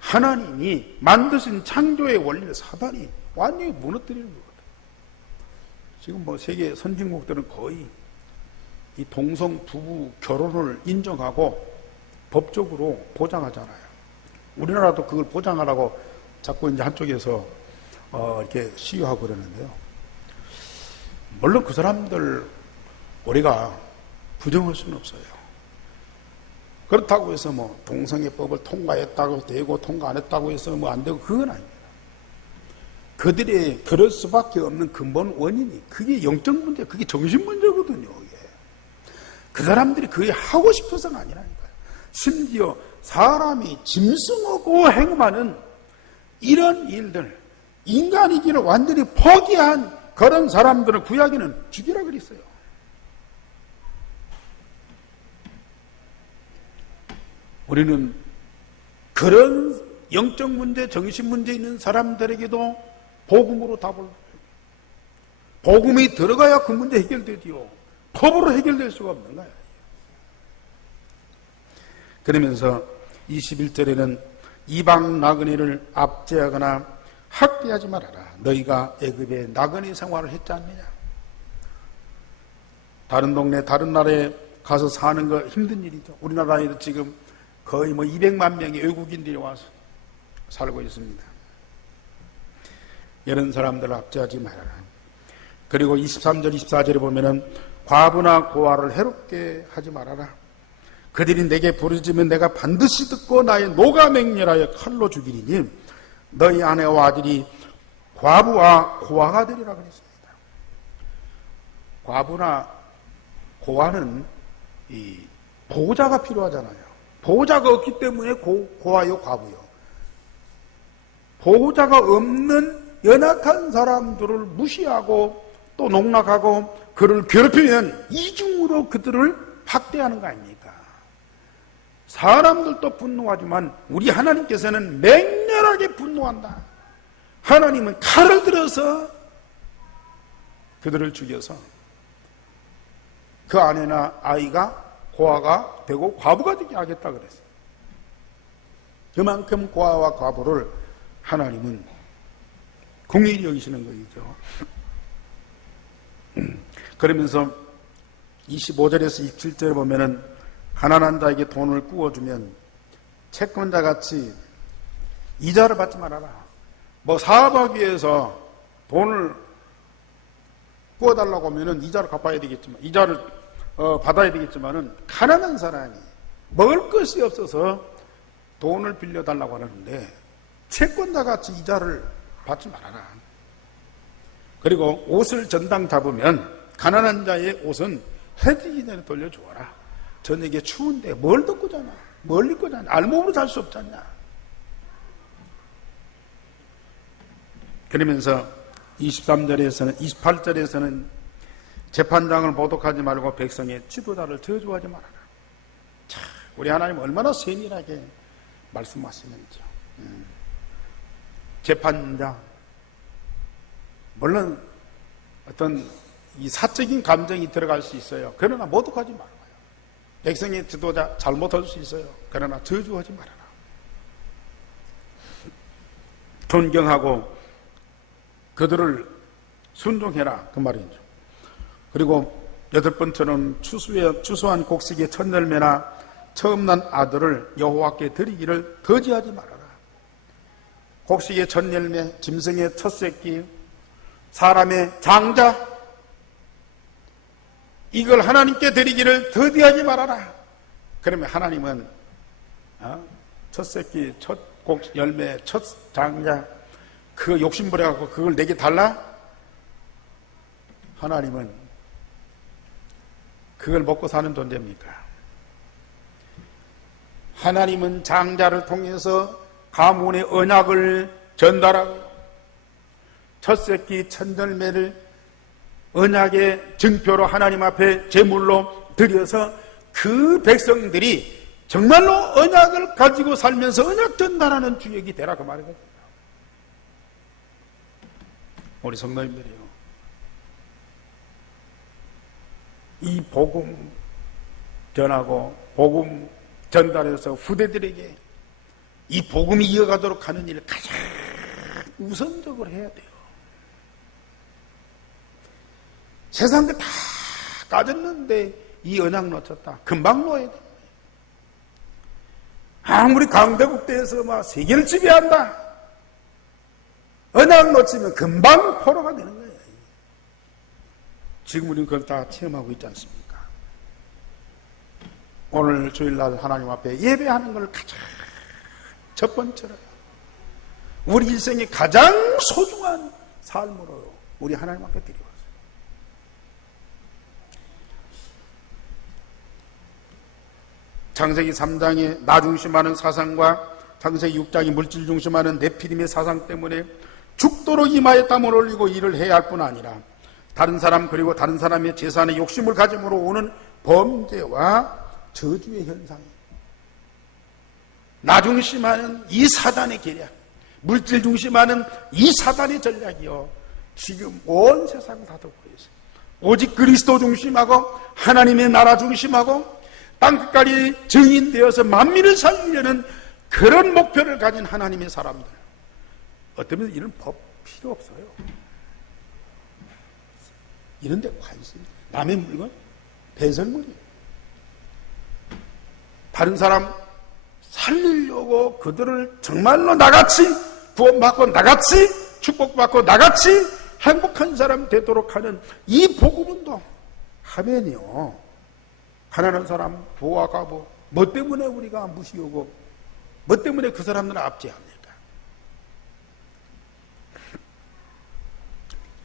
하나님이 만드신 창조의 원리를 사단이 완전히 무너뜨리는 거거든요. 지금 뭐 세계 선진국들은 거의 이 동성 부부 결혼을 인정하고 법적으로 보장하잖아요. 우리나라도 그걸 보장하라고 자꾸 이제 한쪽에서 이렇게 시위하고 그러는데요. 물론 그 사람들 우리가 부정할 수는 없어요. 그렇다고 해서 뭐 동성애법을 통과했다고 되고 통과 안 했다고 해서 뭐 안 되고 그건 아닙니다. 그들이 그럴 수밖에 없는 근본 원인이 그게 영적 문제, 그게 정신 문제거든요. 이게. 그 사람들이 그게 하고 싶어서가 아니라니까요. 심지어 사람이 짐승하고 행음하는 이런 일들, 인간이기를 완전히 포기한 그런 사람들을 구약에는 죽이라 그랬어요. 우리는 그런 영적 문제, 정신 문제 있는 사람들에게도 복음으로 답을 줘요. 복음이 들어가야 그 문제 해결되지요. 법으로 해결될 수가 없는 거예요. 그러면서 21절에는 이방 나그네를 압제하거나 학대하지 말아라. 너희가 애굽에 나그네 생활을 했지 않느냐. 다른 동네 다른 나라에 가서 사는 거 힘든 일이죠. 우리나라에도 지금 거의 뭐 200만 명의 외국인들이 와서 살고 있습니다. 이런 사람들을 압제하지 말아라. 그리고 23절 24절에 보면은 과부나 고아를 해롭게 하지 말아라. 그들이 내게 부르짖으면 내가 반드시 듣고 나의 노가 맹렬하여 칼로 죽이리니 너희 아내와 아들이 과부와 고아가 되리라 그랬습니다. 과부나 고아는 이 보호자가 필요하잖아요. 보호자가 없기 때문에 고아요, 과부요. 보호자가 없는 연약한 사람들을 무시하고 또 농락하고 그를 괴롭히면 이중으로 그들을 학대하는 거 아닙니까? 사람들도 분노하지만 우리 하나님께서는 맹렬하게 분노한다. 하나님은 칼을 들어서 그들을 죽여서 그 아내나 아이가 고아가 되고 과부가 되게 하겠다 그랬어요. 그만큼 고아와 과부를 하나님은 긍휼히 여기시는 거죠. 그러면서 25절에서 27절에 보면은 가난한 자에게 돈을 꾸어주면 채권자같이 이자를 받지 말아라. 뭐 사업하기 위해서 돈을 꾸어달라고 하면은 이자를 갚아야 되겠지만, 이자를 받아야 되겠지만은 가난한 사람이 먹을 것이 없어서 돈을 빌려달라고 하는데 채권자같이 이자를 받지 말아라. 그리고 옷을 전당 잡으면 가난한 자의 옷은 해 지기 전에 돌려주어라. 저녁에 추운데 뭘 덮고 자냐? 뭘 입고 자냐? 알몸으로 잘 수 없잖냐? 그러면서 23절에서는 28절에서는 재판장을 모독하지 말고 백성의 지도자를 저주하지 말아라. 자, 우리 하나님 얼마나 세밀하게 말씀하시는지요. 재판장, 물론 어떤 이 사적인 감정이 들어갈 수 있어요. 그러나 모독하지 말아요. 백성의 지도자 잘못할 수 있어요. 그러나 저주하지 말아라. 존경하고 그들을 순종해라, 그 말이죠. 그리고 8번째는 추수한 곡식의 첫 열매나 처음 난 아들을 여호와께 드리기를 거지하지 말아라. 곡식의 첫 열매, 짐승의 첫 새끼, 사람의 장자, 이걸 하나님께 드리기를 더디하지 말아라. 그러면 하나님은 첫 새끼, 첫 열매, 첫 장자, 그거 욕심부려갖고 그걸 내게 달라? 하나님은 그걸 먹고 사는 존재입니까? 하나님은 장자를 통해서 가문의 언약을 전달하고 첫 새끼, 첫 열매를 언약의 증표로 하나님 앞에 제물로 드려서 그 백성들이 정말로 언약을 가지고 살면서 언약 전달하는 주역이 되라, 그 말이거든요. 우리 성도님들이요, 이 복음 전하고 복음 전달해서 후대들에게 이 복음이 이어가도록 하는 일을 가장 우선적으로 해야 돼요. 세상 게 다 까졌는데 이 언약 놓쳤다. 금방 놓아야 돼. 아무리 강대국대에서 막 세계를 지배한다. 언약 놓치면 금방 포로가 되는 거예요. 지금 우리는 그걸 다 체험하고 있지 않습니까? 오늘 주일날 하나님 앞에 예배하는 걸 가장 첫 번째로 우리 일생의 가장 소중한 삶으로 우리 하나님 앞에 드리고 있어요. 창세기 3장의 나 중심하는 사상과 창세기 6장의 물질 중심하는 네피림의 사상 때문에 죽도록 이마에 땀을 흘리고 일을 해야 할 뿐 아니라 다른 사람 그리고 다른 사람의 재산에 욕심을 가짐으로 오는 범죄와 저주의 현상이, 나 중심하는 이 사단의 계략, 물질 중심하는 이 사단의 전략이요, 지금 온 세상을 다 덮고 있어요. 오직 그리스도 중심하고 하나님의 나라 중심하고 땅끝까지 증인되어서 만민을 살리려는 그런 목표를 가진 하나님의 사람들, 어쩌면 이런 법 필요 없어요. 이런 데 관심, 남의 물건 배설물이에요. 다른 사람 살리려고 그들을 정말로 나같이 구원받고 나같이 축복받고 나같이 행복한 사람 되도록 하는 이 복음운동 하면요, 가난한 사람, 부와 과부, 뭐 때문에 우리가 무시하고 뭐 때문에 그 사람들은 압제합니까?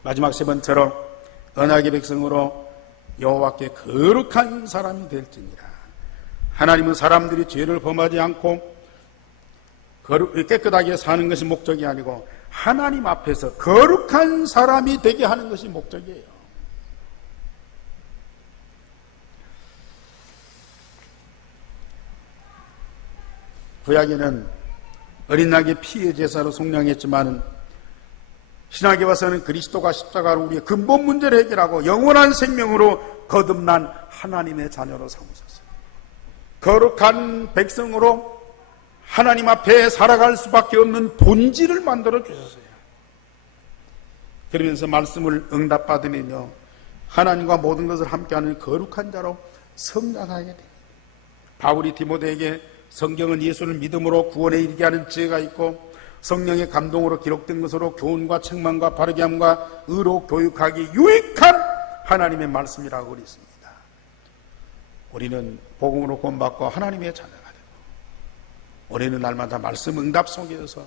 마지막 세 번째로 언약의 백성으로 여호와께 거룩한 사람이 될지니라. 하나님은 사람들이 죄를 범하지 않고 깨끗하게 사는 것이 목적이 아니고 하나님 앞에서 거룩한 사람이 되게 하는 것이 목적이에요. 구약에는 어린 낙의 피의 제사로 속량했지만 신약에 와서는 그리스도가 십자가로 우리의 근본 문제를 해결하고 영원한 생명으로 거듭난 하나님의 자녀로 삼으셨어요. 거룩한 백성으로 하나님 앞에 살아갈 수밖에 없는 본질을 만들어 주셨어요. 그러면서 말씀을 응답받으면요, 하나님과 모든 것을 함께하는 거룩한 자로 성장하게 됩니다. 바울이 디모데에게 성경은 예수를 믿음으로 구원에 이르게 하는 지혜가 있고 성령의 감동으로 기록된 것으로 교훈과 책망과 바르게 함과 의로 교육하기 유익한 하나님의 말씀이라고 그랬습니다. 우리는 복음으로 구원받고 하나님의 자녀가 되고 우리는 날마다 말씀 응답 속에서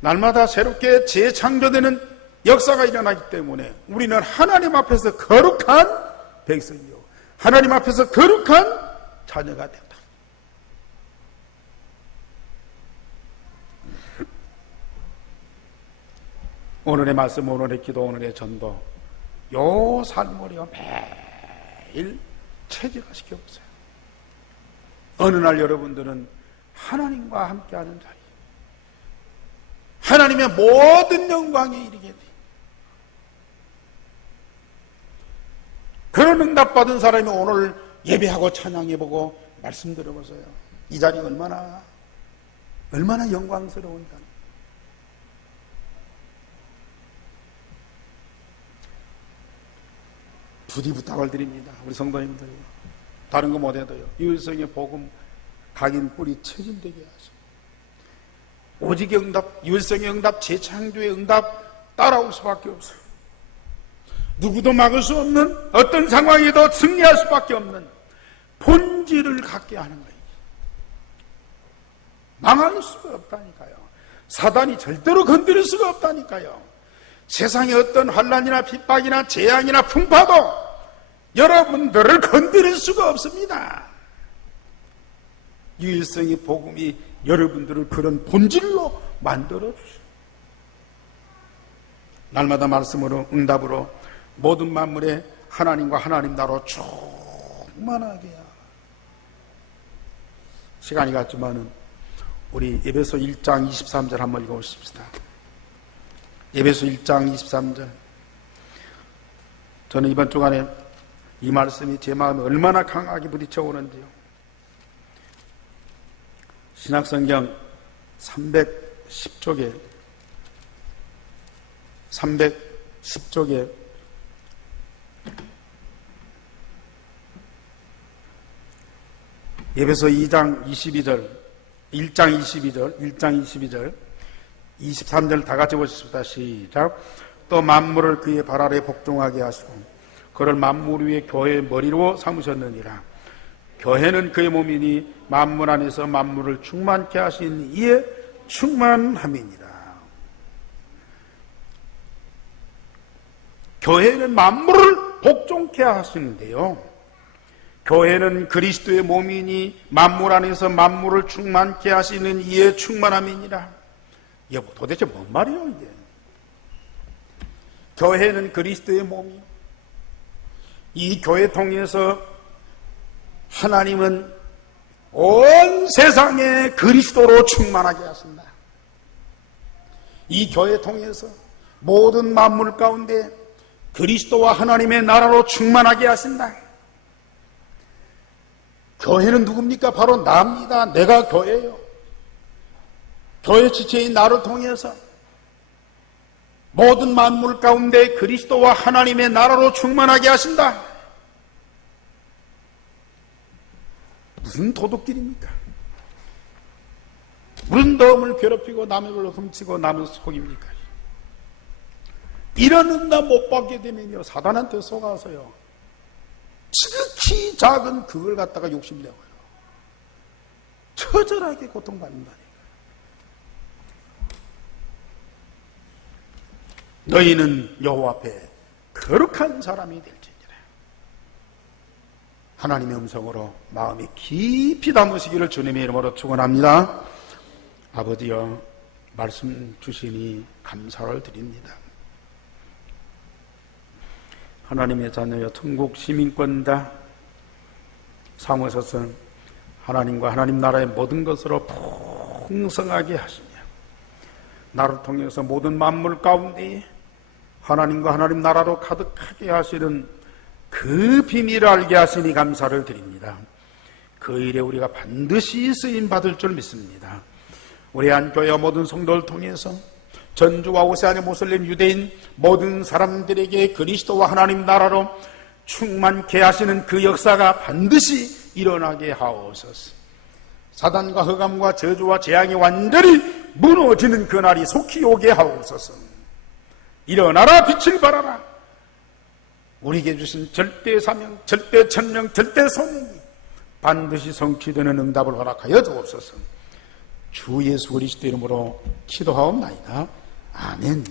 날마다 새롭게 재창조되는 역사가 일어나기 때문에 우리는 하나님 앞에서 거룩한 백성이요 하나님 앞에서 거룩한 자녀가 된다. 오늘의 말씀, 오늘의 기도, 오늘의 전도, 요 삶을 우리가 매일 체질화시켜 보세요. 어느 날 여러분들은 하나님과 함께하는 자리, 하나님의 모든 영광에 이르게 돼. 그런 응답받은 사람이 오늘 예배하고 찬양해보고 말씀 들어보세요. 이 자리 얼마나 영광스러운 자리. 부디 부탁을 드립니다. 우리 성도님들이 다른 거 못해도요, 유일성의 복음 각인 뿌리 체질되게 하시고 오직의 응답, 유일성의 응답, 재창조의 응답 따라올 수밖에 없어요. 누구도 막을 수 없는, 어떤 상황에도 승리할 수밖에 없는 본질을 갖게 하는 거예요. 망할 수가 없다니까요. 사단이 절대로 건드릴 수가 없다니까요. 세상의 어떤 환난이나 핍박이나 재앙이나 풍파도 여러분들을 건드릴 수가 없습니다. 유일성의 복음이 여러분들을 그런 본질로 만들어 주시오. 날마다 말씀으로 응답으로 모든 만물에 하나님과 하나님 나로 충만하게 하라. 시간이 갔지만은 우리 에베소 1장 23절 한번 읽어보십시다. 에베소 1장 23절. 저는 이번 주간에 이 말씀이 제 마음에 얼마나 강하게 부딪혀 오는지요. 신약성경 310쪽에 에베소 2장 22절, 1장 22절, 23절 다 같이 보십시다. 시작. 또 만물을 그의 발 아래 복종하게 하시고 그를 만물 위에 교회의 머리로 삼으셨느니라. 교회는 그의 몸이니 만물 안에서 만물을 충만케 하신 이의 충만함이니라. 교회는 만물을 복종케 하시는데요, 교회는 그리스도의 몸이니 만물 안에서 만물을 충만케 하시는 이의 충만함이니라. 여보, 도대체 뭔 말이에요 이게? 교회는 그리스도의 몸이요, 이 교회 통해서 하나님은 온 세상에 그리스도로 충만하게 하신다. 이 교회 통해서 모든 만물 가운데 그리스도와 하나님의 나라로 충만하게 하신다. 교회는 누굽니까? 바로 나입니다. 내가 교회예요. 교회 지체인 나를 통해서 모든 만물 가운데 그리스도와 하나님의 나라로 충만하게 하신다. 무슨 도둑질입니까? 무슨 덤을 괴롭히고 남의 걸 훔치고 남을 속입니까? 이런 응답 못 받게 되면요, 사단한테 속아서요, 지극히 작은 그걸 갖다가 욕심내고요, 처절하게 고통받는다니까. 너희는 여호와 앞에 거룩한 사람이 될지니라. 하나님의 음성으로 마음이 깊이 담으시기를 주님의 이름으로 축원합니다. 아버지여, 말씀 주시니 감사를 드립니다. 하나님의 자녀여, 천국 시민권자 삼으셔서 하나님과 하나님 나라의 모든 것으로 풍성하게 하시며 나를 통해서 모든 만물 가운데 하나님과 하나님 나라로 가득하게 하시는 그 비밀을 알게 하시니 감사를 드립니다. 그 일에 우리가 반드시 쓰임받을 줄 믿습니다. 우리 한교회와 모든 성도를 통해서 전주와 오세아니아 모슬림 유대인 모든 사람들에게 그리스도와 하나님 나라로 충만케 하시는 그 역사가 반드시 일어나게 하옵소서. 사단과 흑암과 저주와 재앙이 완전히 무너지는 그날이 속히 오게 하옵소서. 일어나라, 빛을 발하라. 우리에게 주신 절대 사명, 절대 천명, 절대 소명이 반드시 성취되는 응답을 허락하여 주옵소서. 주 예수 그리스도 이름으로 기도하옵나이다. 아멘.